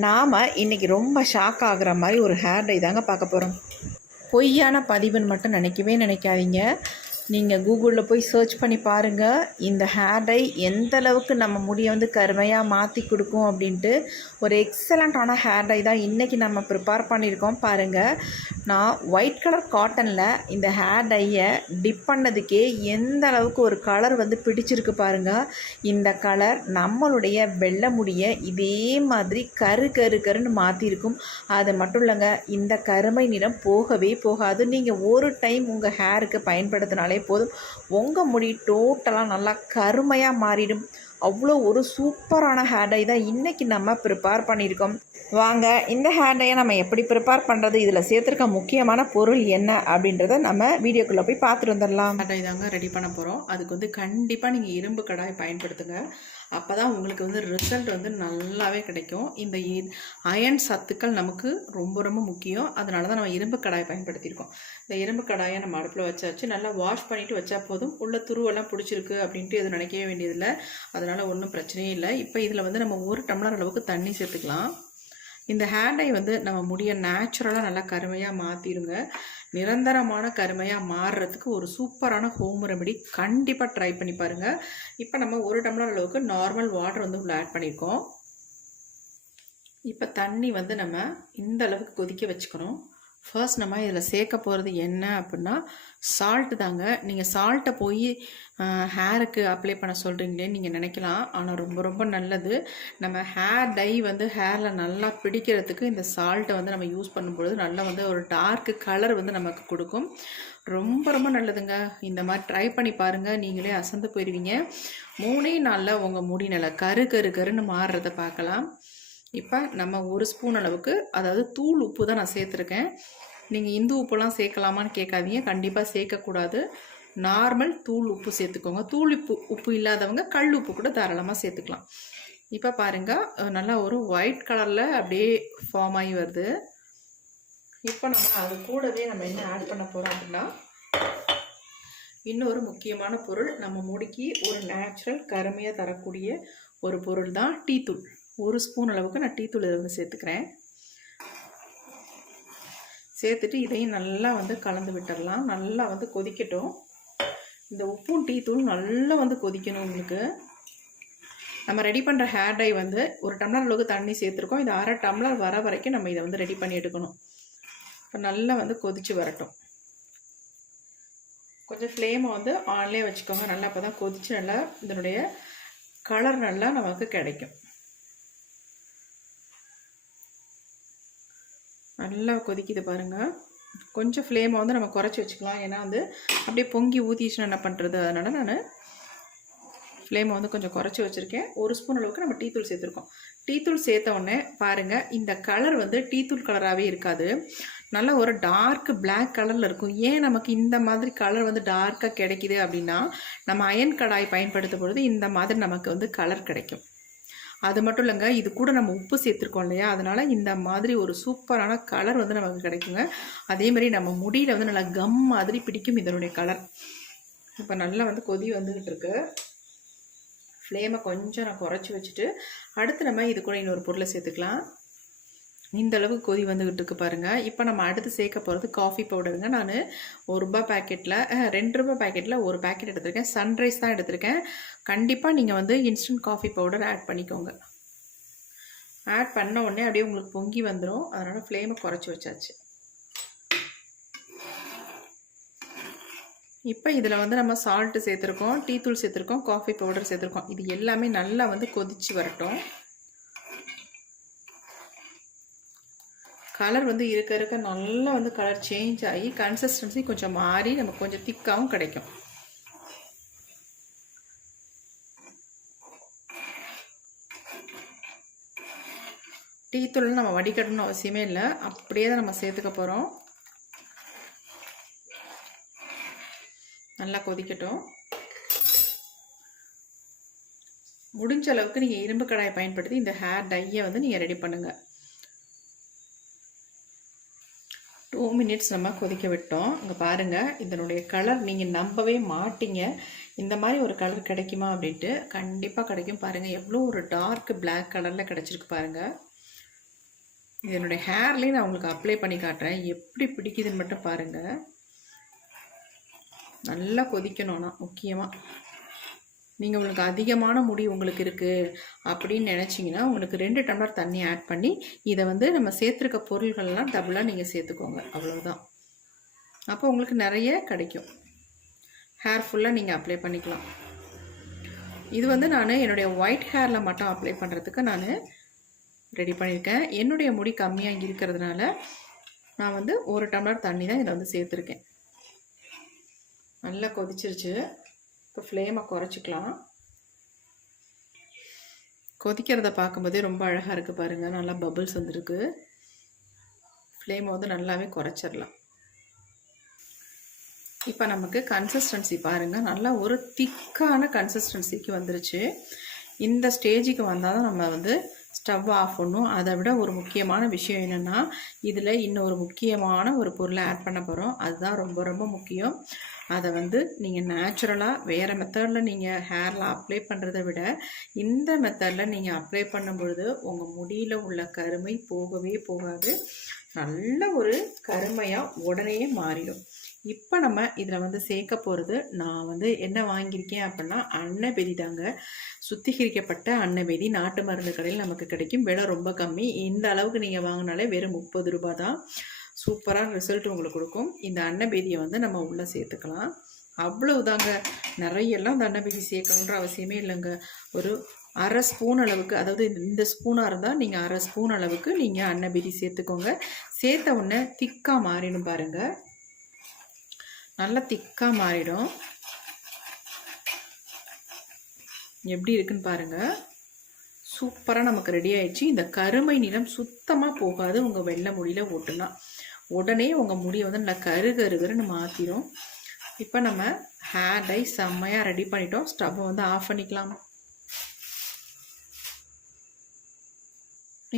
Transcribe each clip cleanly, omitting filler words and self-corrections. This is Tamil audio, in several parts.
நாம் இன்றைக்கி ரொம்ப ஷாக் ஆகுற மாதிரி ஒரு ஹேர் டை தாங்க பார்க்க போகிறோம். பொய்யான பதிவுன்னு மட்டும் நினைக்கவே நினைக்காதீங்க. நீங்கள் கூகுளில் போய் சர்ச் பண்ணி பாருங்கள். இந்த ஹேர் டை எந்த அளவுக்கு நம்ம முடியை வந்து கருமையாக மாற்றி கொடுக்கும் அப்படின்ட்டு. ஒரு எக்ஸலண்ட்டான ஹேர் டை தான் இன்றைக்கி நம்ம ப்ரிப்பேர் பண்ணியிருக்கோம். பாருங்கள், நான் ஒயிட் கலர் காட்டனில் இந்த ஹேர் டையை டிப் பண்ணதுக்கே எந்த அளவுக்கு ஒரு கலர் வந்து பிடிச்சிருக்கு பாருங்கள். இந்த கலர் நம்மளுடைய வெள்ளை முடியை இதே மாதிரி கருன்னு மாற்றிருக்கும். அது மட்டும் இல்லைங்க, இந்த கருமை நிறம் போகவே போகாது. நீங்கள் ஒரு டைம் உங்கள் ஹேருக்கு பயன்படுத்தினாலே போதும், உங்கள் முடி டோட்டலாக நல்லா கருமையாக மாறிடும். அவ்வளோ ஒரு சூப்பரான ஹேர் டை தான் இன்றைக்கி நம்ம ப்ரிப்பேர் பண்ணியிருக்கோம். வாங்க, இந்த ஹேர் டையை நம்ம எப்படி ப்ரிப்பேர் பண்ணுறது, இதில் சேர்த்துருக்க முக்கியமான பொருள் என்ன அப்படின்றத நம்ம வீடியோக்குள்ளே போய் பார்த்துட்டு வந்துடலாம். ஹேர் டை தாங்க ரெடி பண்ண போகிறோம். அதுக்கு வந்து கண்டிப்பாக நீங்கள் இரும்பு கடாய் பயன்படுத்துங்க. அப்போ தான் உங்களுக்கு வந்து ரிசல்ட் வந்து நல்லாவே கிடைக்கும். இந்த அயன் சத்துக்கள் நமக்கு ரொம்ப ரொம்ப முக்கியம். அதனால தான் நம்ம இரும்பு கடாய் பயன்படுத்தியிருக்கோம். இந்த இரும்பு கடாயை நம்ம அடுப்பில் வச்சாச்சு. நல்லா வாஷ் பண்ணிவிட்டு வச்சா போதும். உள்ள துருவெல்லாம் பிடிச்சிருக்கு அப்படின்ட்டு எதுவும் நினைக்கவே வேண்டியதில்லை. அதனால் ஒன்றும் பிரச்சனையே இல்லை. இப்போ இதில் வந்து நம்ம 1 டம்ளர் அளவுக்கு தண்ணி சேர்த்துக்கலாம். இந்த ஹேர் டை வந்து நம்ம முடியை நேச்சுரலாக நல்லா கருமையாக மாற்றிடுங்க. நிரந்தரமான கருமையாக மாறுறதுக்கு ஒரு சூப்பரான ஹோம் ரெமெடி. கண்டிப்பாக ட்ரை பண்ணி பாருங்கள். இப்போ நம்ம 1 டம்ளர் அளவுக்கு நார்மல் வாட்டர் வந்து உள்ள ஆட் பண்ணியிருக்கோம். இப்போ தண்ணி வந்து நம்ம இந்த அளவுக்கு கொதிக்க வச்சுக்கணும். ஃபர்ஸ்ட் நம்ம இதில் சேர்க்க போகிறது என்ன அப்படின்னா சால்ட்டு தாங்க. நீங்கள் சால்ட்டை போய் ஹேருக்கு அப்ளை பண்ண சொல்கிறீங்களேன்னு நீங்கள் நினைக்கலாம். ஆனால் ரொம்ப ரொம்ப நல்லது. நம்ம ஹேர் டை வந்து ஹேரில் நல்லா பிடிக்கிறதுக்கு இந்த சால்ட்டை வந்து நம்ம யூஸ் பண்ணும்பொழுது நல்லா வந்து ஒரு டார்க்கு கலர் வந்து நமக்கு கொடுக்கும். ரொம்ப ரொம்ப நல்லதுங்க. இந்த மாதிரி ட்ரை பண்ணி பாருங்கள். நீங்களே அசந்து போயிடுவீங்க. 3 நாளில் உங்கள் முடி நல்லா கருன்னு மாறுறதை பார்க்கலாம். இப்போ நம்ம 1 ஸ்பூன் அளவுக்கு, அதாவது தூள் உப்பு தான் நான் சேர்த்துருக்கேன். நீங்கள் இந்து உப்புலாம் சேர்க்கலாமான்னு கேட்காதீங்க. கண்டிப்பாக சேர்க்கக்கூடாது. நார்மல் தூள் உப்பு சேர்த்துக்கோங்க. தூள் உப்பு இல்லாதவங்க கல் உப்பு கூட தாராளமாக சேர்த்துக்கலாம். இப்போ பாருங்கள், நல்லா ஒரு ஒயிட் கலரில் அப்படியே ஃபார்ம் ஆகி வருது. இப்போ நம்ம அது கூடவே நம்ம என்ன ஆட் பண்ண போகிறோம் அப்படின்னா இன்னொரு முக்கியமான பொருள். நம்ம முடிக்கு ஒரு நேச்சுரல் கருமையாக தரக்கூடிய ஒரு பொருள் தான் டீத்தூள். 1 ஸ்பூன் அளவுக்கு நான் டீத்தூள் இதை வந்து சேர்த்துக்கிறேன். சேர்த்துட்டு இதையும் நல்லா வந்து கலந்து விட்டுடலாம். நல்லா வந்து கொதிக்கட்டும். இந்த உப்பும் டீத்தூள் நல்லா வந்து கொதிக்கணும். உங்களுக்கு நம்ம ரெடி பண்ணுற ஹேர் டை வந்து 1 டம்ளர் அளவுக்கு தண்ணி சேர்த்துருக்கோம். இது 1/2 டம்ளர் வர வரைக்கும் நம்ம இதை வந்து ரெடி பண்ணி எடுக்கணும். இப்போ நல்லா வந்து கொதித்து வரட்டும். கொஞ்சம் ஃப்ளேமை வந்து ஆன்லேயே வச்சுக்கோங்க. நல்லா அப்போ தான் கொதித்து நல்லா இதனுடைய கலர் நல்லா நமக்கு கிடைக்கும். நல்லா கொதிக்குது பாருங்கள். கொஞ்சம் ஃப்ளேமை வந்து நம்ம குறைச்சி வச்சுக்கலாம். ஏன்னா வந்து அப்படியே பொங்கி ஊற்றிச்சுன்னா என்ன பண்ணுறது, அதனால் நான் ஃப்ளேமை வந்து கொஞ்சம் குறைச்சி வச்சுருக்கேன். 1 ஸ்பூன் அளவுக்கு நம்ம டீத்தூள் சேர்த்துருக்கோம். டீத்தூள் சேர்த்த உடனே பாருங்கள், இந்த கலர் வந்து டீத்தூள் கலராகவே இருக்காது. நல்லா ஒரு டார்க் பிளாக் கலரில் இருக்கும். ஏன் நமக்கு இந்த மாதிரி கலர் வந்து டார்க்காக கிடைக்கிது அப்படின்னா, நம்ம அயன் கடாய் பயன்படுத்தும் பொழுது இந்த மாதிரி நமக்கு வந்து கலர் கிடைக்கும். அது மட்டும் இல்லைங்க, இது கூட நம்ம உப்பு சேர்த்துருக்கோம் இல்லையா, அதனால் இந்த மாதிரி ஒரு சூப்பரான கலர் வந்து நமக்கு கிடைக்குங்க. அதேமாதிரி நம்ம முடியில் வந்து நல்லா கம் மாதிரி பிடிக்கும் இதனுடைய கலர். இப்போ நல்லா வந்து கொதி வந்துக்கிட்டு இருக்கு. ஃப்ளேமை கொஞ்சம் நான் குறைச்சி வச்சுட்டு அடுத்து நம்ம இது கூட இன்னொரு பொருளை சேர்த்துக்கலாம். இந்த அளவுக்கு கொதி வந்துக்கிட்டு இருக்கு பாருங்கள். இப்போ நம்ம அடுத்து சேர்க்க போகிறது காஃபி பவுடருங்க. நான் ₹1 பேக்கெட்டில் 2 ரூபாய் பேக்கெட்டில் 1 பேக்கெட் எடுத்திருக்கேன். சன்ரைஸ் தான் எடுத்திருக்கேன். கண்டிப்பாக நீங்கள் வந்து இன்ஸ்டன்ட் காஃபி பவுடர் ஆட் பண்ணிக்கோங்க. ஆட் பண்ண உடனே அப்படியே உங்களுக்கு பொங்கி வந்துடும். அதனால் ஃப்ளேமை குறைச்சி வச்சாச்சு. இப்போ இதில் வந்து நம்ம சால்ட்டு சேர்த்துருக்கோம், டீத்தூள் சேர்த்துருக்கோம், காஃபி பவுடர் சேர்த்துருக்கோம். இது எல்லாமே நல்லா வந்து கொதித்து வரட்டும். கலர் வந்து இருக்க நல்லா வந்து கலர் சேஞ்ச் ஆகி கன்சிஸ்டன்சி கொஞ்சம் மாறி நமக்கு கொஞ்சம் திக்காகவும் கிடைக்கும். டீத்தூள் நம்ம வடிகட்டணும்னு அவசியமே இல்லை, அப்படியே தான் நம்ம சேர்த்துக்க போகிறோம். நல்லா கொதிக்கட்டும். முடிஞ்ச அளவுக்கு நீங்கள் இரும்பு கடாயை பயன்படுத்தி இந்த ஹேர் டையை வந்து நீங்கள் ரெடி பண்ணுங்கள். 2 மினிட்ஸ் நம்ம கொதிக்க விட்டோம். இங்கே பாருங்கள், இதனுடைய கலர் நீங்கள் நம்பவே மாட்டீங்க. இந்த மாதிரி ஒரு கலர் கிடைக்குமா அப்படின்ட்டு. கண்டிப்பாக கிடைக்கும். பாருங்கள், எவ்வளோ ஒரு டார்க் பிளாக் கலரில் கிடச்சிருக்கு பாருங்கள். இது என்னுடைய ஹேர்லேயும் நான் உங்களுக்கு அப்ளை பண்ணி காட்டுறேன். எப்படி பிடிக்குதுன்னு மட்டும் பாருங்கள். நல்லா கொதிக்கணும்னா முக்கியமாக நீங்கள் உங்களுக்கு அதிகமான முடி உங்களுக்கு இருக்குது அப்படின்னு நினச்சிங்கன்னா உங்களுக்கு 2 டம்ளர் தண்ணி ஆட் பண்ணி இதை வந்து நம்ம சேர்த்துருக்க பொருள்கள்லாம் டபுளாக நீங்கள் சேர்த்துக்கோங்க. அவ்வளோதான். அப்போ உங்களுக்கு நிறைய கிடைக்கும். ஹேர் ஃபுல்லாக நீங்கள் அப்ளை பண்ணிக்கலாம். இது வந்து நான் என்னுடைய ஒயிட் ஹேரில் மட்டும் அப்ளை பண்ணுறதுக்கு நான் ரெடி பண்ணியிருக்கேன். என்னுடைய முடி கம்மியாக இருக்கிறதுனால நான் வந்து 1 டம்ளர் தண்ணி தான் இதை வந்து சேர்த்துருக்கேன். நல்லா கொதிச்சிருச்சு. இப்போ ஃப்ளேமை குறைச்சிக்கலாம். கொதிக்கிறத பார்க்கும்போதே ரொம்ப அழகாக இருக்குது பாருங்கள். நல்லா பபிள்ஸ் வந்துருக்கு. ஃப்ளேமை வந்து நல்லாவே குறைச்சிடலாம். இப்போ நமக்கு கன்சிஸ்டன்சி பாருங்கள். நல்லா ஒரு திக்கான கன்சிஸ்டன்சிக்கு வந்துருச்சு. இந்த ஸ்டேஜுக்கு வந்தால் தான் நம்ம வந்து ஸ்டவ் ஆஃப் பண்ணணும். அதை விட ஒரு முக்கியமான விஷயம் என்னென்னா, இதில் இன்னொரு முக்கியமான ஒரு பொருளை ஆட் பண்ண போகிறோம். அதுதான் ரொம்ப ரொம்ப முக்கியம். அதை வந்து நீங்கள் நேச்சுரலாக வேறு மெத்தடில் நீங்கள் ஹேரில் அப்ளை பண்ணுறதை விட இந்த மெத்தடில் நீங்கள் அப்ளை பண்ணும்பொழுது உங்கள் முடியில் உள்ள கருமை போகவே போகாது. நல்ல ஒரு கருமையாக உடனே மாறிடும். இப்போ நம்ம இதில் வந்து சேர்க்க போகிறது, நான் வந்து என்ன வாங்கியிருக்கேன் அப்படின்னா அன்னபெதி தாங்க. சுத்திகரிக்கப்பட்ட அன்னபெதி நாட்டு மருந்து கடையில் நமக்கு கிடைக்கும். விலை ரொம்ப கம்மி. இந்த அளவுக்கு நீங்கள் வாங்கினாலே வெறும் 30 ரூபா தான். சூப்பரான ரிசல்ட் உங்களுக்கு கொடுக்கும். இந்த அன்னபெதியை வந்து நம்ம உள்ளே சேர்த்துக்கலாம். அவ்வளவுதாங்க. நிறையெல்லாம் இந்த அன்னபெதி சேர்க்கணுன்ற அவசியமே இல்லைங்க. ஒரு அரை ஸ்பூன் அளவுக்கு, அதாவது இந்த ஸ்பூனாக இருந்தால் நீங்கள் அரை ஸ்பூன் அளவுக்கு நீங்கள் அன்னபெதி சேர்த்துக்கோங்க. சேர்த்த உடனே திக்காக மாறிடும் பாருங்கள். நல்லா திக்காக மாறிடும். எப்படி இருக்குன்னு பாருங்கள். சூப்பராக நமக்கு ரெடி ஆயிடுச்சு. இந்த கருமை நிறம் சுத்தமாக போகாது. உங்கள் வெள்ளை முடியில் ஓட்டுனா உடனே உங்கள் முடியை வந்து நல்லா கருகருன்னு மாற்றிடும். இப்போ நம்ம ஹேர் டை செம்மையாக ரெடி பண்ணிட்டோம். ஸ்டவ்வை வந்து ஆஃப் பண்ணிக்கலாம்.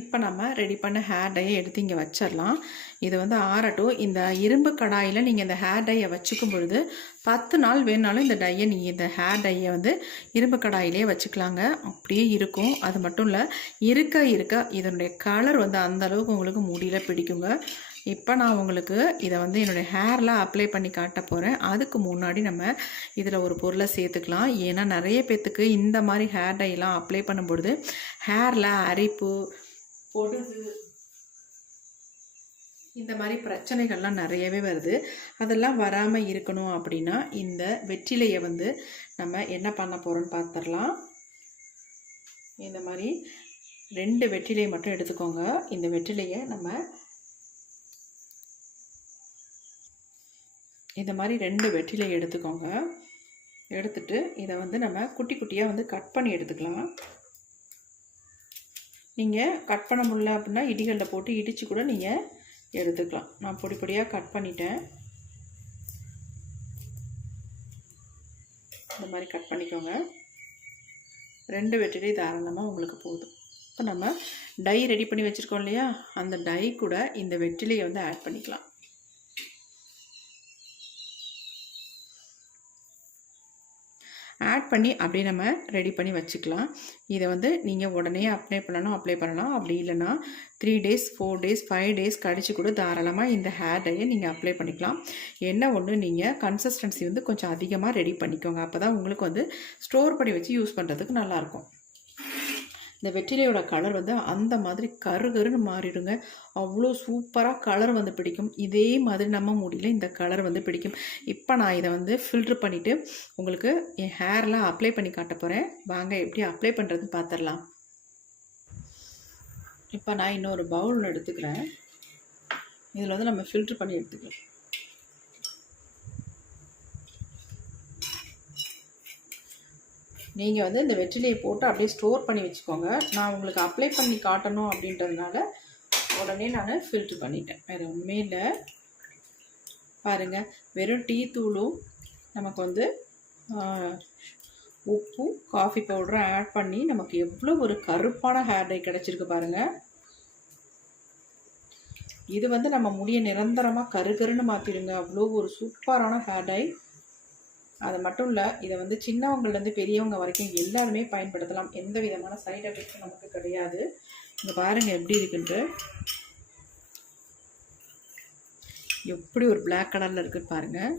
இப்போ நம்ம ரெடி பண்ண ஹேர் டையை எடுத்து இங்கே வச்சிடலாம். இது வந்து ஆறட்டும். இந்த இரும்பு கடாயில் நீங்கள் இந்த ஹேர் டையை வச்சுக்கும் பொழுது 10 நாள் வேணுனாலும் இந்த டையை நீங்கள் இந்த ஹேர் டையை வந்து இரும்பு கடாயிலே வச்சுக்கலாங்க. அப்படியே இருக்கும். அது மட்டும் இல்லை, இருக்க இதனுடைய கலர் வந்து அந்த அளவுக்கு உங்களுக்கு முடியில் பிடிக்குங்க. இப்போ நான் உங்களுக்கு இதை வந்து என்னுடைய ஹேரில் அப்ளை பண்ணி காட்ட போகிறேன். அதுக்கு முன்னாடி நம்ம இதில் ஒரு பொருளை சேர்த்துக்கலாம். ஏன்னா நிறைய பேர்த்துக்கு இந்த மாதிரி ஹேர் டைலாம் அப்ளை பண்ணும்பொழுது ஹேரில் அரிப்பு, பொடுகு, இந்த மாதிரி பிரச்சனைகள்லாம் நிறையவே வருது. அதெல்லாம் வராமல் இருக்கணும் அப்படின்னா இந்த வெற்றிலையை வந்து நம்ம என்ன பண்ண போகிறோம்னு பார்த்துடலாம். இந்த மாதிரி 2 வெற்றிலையை மட்டும் எடுத்துக்கோங்க. இந்த வெற்றிலையை நம்ம இந்த மாதிரி 2 வெற்றிலை எடுத்துக்கோங்க. எடுத்துட்டு இதை வந்து நம்ம குட்டி குட்டியாக வந்து கட் பண்ணி எடுத்துக்கலாம். நீங்கள் கட் பண்ண முடியல அப்படின்னா இடிகளில் போட்டு இடித்து கூட நீங்கள் எடுத்துக்கலாம். நான் பொடி பொடியாக கட் பண்ணிட்டேன். இந்த மாதிரி கட் பண்ணிக்கோங்க. 2 வெற்றிலை தாராளமாக உங்களுக்கு போதும். இப்போ நம்ம டை ரெடி பண்ணி வச்சுருக்கோம் இல்லையா, அந்த டை கூட இந்த வெற்றிலையை வந்து ஆட் பண்ணிக்கலாம். ஆட் பண்ணி அப்படியே நம்ம ரெடி பண்ணி வச்சுக்கலாம். இதை வந்து நீங்கள் உடனே அப்ளை பண்ணலாம். அப்படி இல்லைன்னா 3 days 4 days 5 days கழிச்சு கூட தாராளமாக இந்த ஹேர் டையை நீங்கள் அப்ளை பண்ணிக்கலாம். என்ன ஒன்று, நீங்கள் கன்சிஸ்டன்சி வந்து கொஞ்சம் அதிகமாக ரெடி பண்ணிக்கோங்க. அப்போ தான் உங்களுக்கு வந்து ஸ்டோர் பண்ணி வச்சு யூஸ் பண்ணுறதுக்கு நல்லாயிருக்கும். இந்த வெற்றிலையோட கலர் வந்து அந்த மாதிரி கருகருன்னு மாறிடுங்க. அவ்வளோ சூப்பராக கலர் வந்து பிடிக்கும். இதே மாதிரி நம்ம முடியல இந்த கலர் வந்து பிடிக்கும். இப்போ நான் இதை வந்து ஃபில்ட்ரு பண்ணிவிட்டு உங்களுக்கு என் ஹேரில் அப்ளை பண்ணி காட்ட போகிறேன். வாங்க எப்படி அப்ளை பண்ணுறதுன்னு பார்த்துடலாம். இப்போ நான் இன்னொரு பவுல் எடுத்துக்கிறேன். இதில் வந்து நம்ம ஃபில்ட்ரு பண்ணி எடுத்துக்கலாம். நீங்கள் வந்து இந்த வெற்றிலையை போட்டு அப்படியே ஸ்டோர் பண்ணி வச்சுக்கோங்க. நான் உங்களுக்கு அப்ளை பண்ணி காட்டணும் அப்படின்றதுனால உடனே நான் ஃபில்ட்ரு பண்ணிட்டேன். வேறு ஒன்றுமே இல்லை. பாருங்கள், வெறும் டீ தூளும் நமக்கு வந்து உப்பும் காஃபி பவுடரும் ஆட் பண்ணி நமக்கு எவ்வளோ ஒரு கருப்பான ஹேர் டை கிடச்சிருக்கு பாருங்கள். இது வந்து நம்ம முடியை நிரந்தரமாக கருகருன்னு மாற்றிடுங்க. அவ்வளோ ஒரு சூப்பரான ஹேர் டை. அது மட்டும் இல்லை, இதை வந்து சின்னவங்கள்லேருந்து பெரியவங்க வரைக்கும் எல்லாருமே பயன்படுத்தலாம். எந்த விதமான சைடு எஃபெக்ட்டும் நமக்கு கிடையாது. இங்கே பாருங்கள் எப்படி இருக்குன்ட்டு. எப்படி ஒரு பிளாக் கலரில் இருக்குன்னு பாருங்கள்.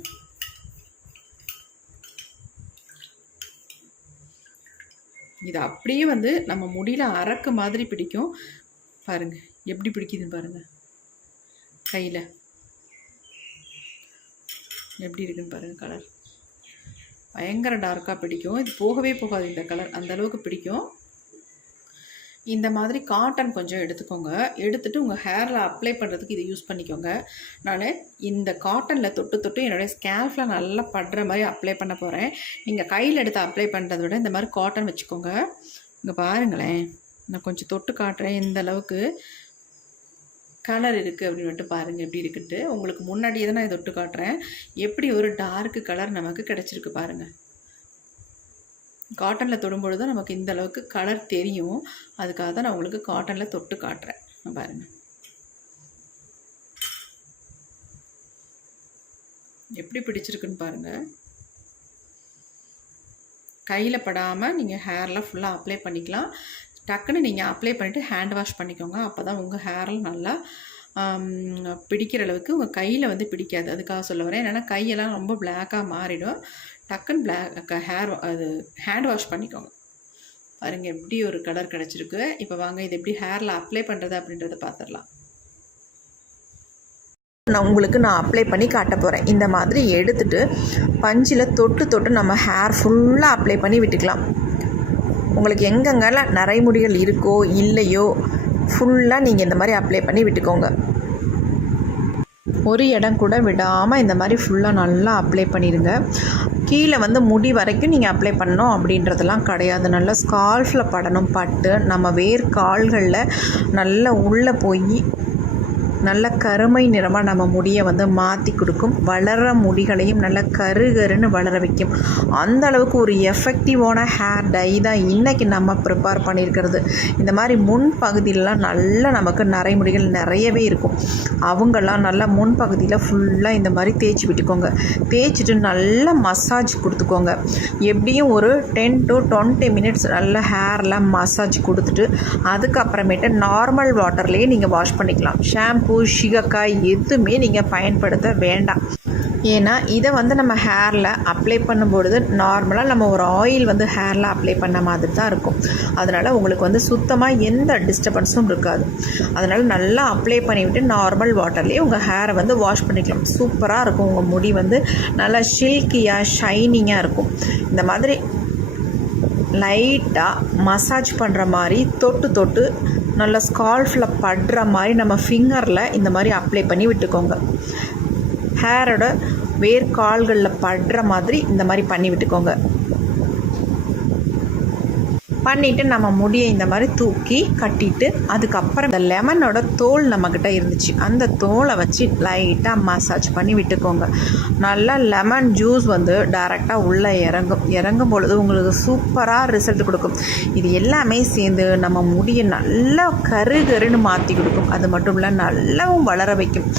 இது அப்படியே வந்து நம்ம முடியில் அரக்கு மாதிரி பிடிக்கும். பாருங்கள் எப்படி பிடிக்குதுன்னு பாருங்கள். கையில் எப்படி இருக்குன்னு பாருங்கள். கலர் பயங்கர டார்க்காக பிடிக்கும். இது போகவே போகாது இந்த கலர், அந்த அளவுக்கு பிடிக்கும். இந்த மாதிரி காட்டன் கொஞ்சம் எடுத்துக்கோங்க. எடுத்துகிட்டு உங்கள் ஹேரில் அப்ளை பண்ணுறதுக்கு இதை யூஸ் பண்ணிக்கோங்க. நான் இந்த காட்டனில் தொட்டு தொட்டு என்னுடைய ஸ்கேல்ஃபில் நல்லா படுற மாதிரி அப்ளை பண்ண போகிறேன். நீங்கள் கையில் எடுத்து அப்ளை பண்ணுறதை விட இந்த மாதிரி காட்டன் வச்சுக்கோங்க. இங்கே பாருங்களேன், நான் கொஞ்சம் தொட்டு காட்டுறேன் எந்த அளவுக்கு கலர் இருக்குது அப்படின்னு வந்துட்டு பாருங்கள் எப்படி இருக்குன்ட்டு. உங்களுக்கு முன்னாடியே தான் நான் இதை தொட்டு காட்டுறேன். எப்படி ஒரு டார்க்கு கலர் நமக்கு கிடச்சிருக்கு பாருங்கள். காட்டனில் தொடும்பொழுது தான் நமக்கு இந்த அளவுக்கு கலர் தெரியும். அதுக்காக தான் நான் உங்களுக்கு காட்டனில் தொட்டு காட்டுறேன். பாருங்கள் எப்படி பிடிச்சிருக்குன்னு பாருங்கள். கையில் படாமல் நீங்கள் ஹேர்லாம் ஃபுல்லாக அப்ளை பண்ணிக்கலாம். டக்குன்னு நீங்கள் அப்ளை பண்ணிவிட்டு ஹேண்ட் வாஷ் பண்ணிக்கோங்க. அப்போ தான் உங்கள் ஹேரில் நல்லா பிடிக்கிற அளவுக்கு உங்கள் கையில் வந்து பிடிக்காது. அதுக்காக சொல்ல வரேன். ஏன்னா கையெல்லாம் ரொம்ப பிளாக்காக மாறிடும். டக்குன்னு அது ஹேண்ட் வாஷ் பண்ணிக்கோங்க. பாருங்கள் எப்படி ஒரு கலர் கிடச்சிருக்கு. இப்போ வாங்க இது எப்படி ஹேரில் அப்ளை பண்ணுறது அப்படின்றத பார்த்துடலாம். நான் அப்ளை பண்ணி காட்ட போகிறேன். இந்த மாதிரி எடுத்துகிட்டு பஞ்சில் தொட்டு தொட்டு நம்ம ஹேர் ஃபுல்லாக அப்ளை பண்ணி விட்டுக்கலாம். உங்களுக்கு எங்கெங்கெல்லாம் நரைமுடிகள் இருக்கோ இல்லையோ ஃபுல்லாக நீங்கள் இந்த மாதிரி அப்ளை பண்ணி விட்டுக்கோங்க. ஒரு இடம் கூட விடாமல் இந்த மாதிரி ஃபுல்லாக நல்லா அப்ளை பண்ணிடுங்க. கீழே வந்து முடி வரைக்கும் நீங்கள் அப்ளை பண்ணணும் அப்படின்றதெல்லாம் கிடையாது. நல்லா ஸ்கால்ஃபில் படணும். பட்டு நம்ம வேர்க்கால்களில் நல்லா உள்ளே போய் நல்ல கருமை நிறமாக நம்ம முடியை வந்து மாற்றி கொடுக்கும். வளர முடிகளையும் நல்ல கருகருன்னு வளர வைக்கும். அந்த அளவுக்கு ஒரு எஃபெக்டிவான ஹேர் டை தான் இன்றைக்கி நம்ம ப்ரிப்பேர் பண்ணியிருக்கிறது. இந்த மாதிரி முன்பகுதியிலலாம் நல்லா நமக்கு நரைமுடிகள் நிறையவே இருக்கும். அவங்கெல்லாம் நல்லா முன்பகுதியில் ஃபுல்லாக இந்த மாதிரி தேய்ச்சி விட்டுக்கோங்க. தேய்ச்சிட்டு நல்லா மசாஜ் கொடுத்துக்கோங்க. எப்படியும் ஒரு 10 to 20 minutes நல்ல ஹேரில் மசாஜ் கொடுத்துட்டு அதுக்கப்புறமேட்டு நார்மல் வாட்டர்லேயே நீங்கள் வாஷ் பண்ணிக்கலாம். ஷாம்பு சீகக்காய் எதுவுமே நீங்கள் பயன்படுத்த வேண்டாம். ஏன்னா இதை வந்து நம்ம ஹேரில் அப்ளை பண்ணும்பொழுது நார்மலாக நம்ம ஒரு ஆயில் வந்து ஹேரில் அப்ளை பண்ண மாதிரி தான் இருக்கும். அதனால் உங்களுக்கு வந்து சுத்தமாக எந்த டிஸ்டர்பன்ஸும் இருக்காது. அதனால் நல்லா அப்ளை பண்ணிவிட்டு நார்மல் வாட்டர்லேயே உங்கள் ஹேரை வந்து வாஷ் பண்ணிக்கலாம். சூப்பராக இருக்கும். உங்கள் முடி வந்து நல்லா சில்கியாக ஷைனிங்காக இருக்கும். இந்த மாதிரி லைட்டாக மசாஜ் பண்ணுற மாதிரி தொட்டு தொட்டு நல்லா ஸ்கால்ஃபில் படுற மாதிரி நம்ம ஃபிங்கரில் இந்த மாதிரி அப்ளை பண்ணி விட்டுக்கோங்க. ஹேரோட வேர்க்கால்களில் படுற மாதிரி இந்த மாதிரி பண்ணி விட்டுக்கோங்க. பண்ணிவிட்டு நம்ம முடியை இந்த மாதிரி தூக்கி கட்டிட்டு அதுக்கப்புறம் இந்த லெமனோட தோல் நம்மக்கிட்ட இருந்துச்சு, அந்த தோலை வச்சு லைட்டாக மசாஜ் பண்ணி விட்டுக்கோங்க. நல்லா லெமன் ஜூஸ் வந்து டைரெக்டாக உள்ளே இறங்கும் பொழுது உங்களுக்கு சூப்பராக ரிசல்ட் கொடுக்கும். இது எல்லாமே சேர்ந்து நம்ம முடியை நல்லா கருன்னு மாற்றி கொடுக்கும். அது மட்டும் இல்லை நல்லாவும் வளர வைக்கும்.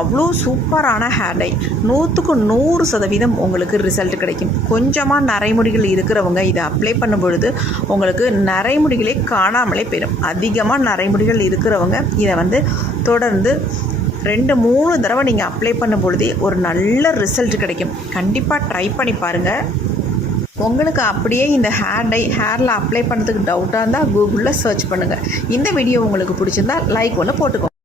அவ்வளோ சூப்பரான ஹேர் டை. 100க்கு 100% உங்களுக்கு ரிசல்ட் கிடைக்கும். கொஞ்சமாக நரைமுடிகள் இருக்கிறவங்க இதை அப்ளை பண்ணும் பொழுது உங்களுக்கு நரைமுடிகளே காணாமலே போயிடும். அதிகமாக நரைமுடிகள் இருக்கிறவங்க இதை வந்து தொடர்ந்து 2-3 தடவை நீங்கள் அப்ளை பண்ணும் பொழுதே ஒரு நல்ல ரிசல்ட் கிடைக்கும். கண்டிப்பாக ட்ரை பண்ணி பாருங்கள். உங்களுக்கு அப்படியே இந்த ஹேர் டை ஹேரில் அப்ளை பண்ணுறதுக்கு டவுட்டாக இருந்தால் கூகுளில் சர்ச் பண்ணுங்கள். இந்த வீடியோ உங்களுக்கு பிடிச்சிருந்தா லைக் ஒன்று போட்டுக்கோங்க.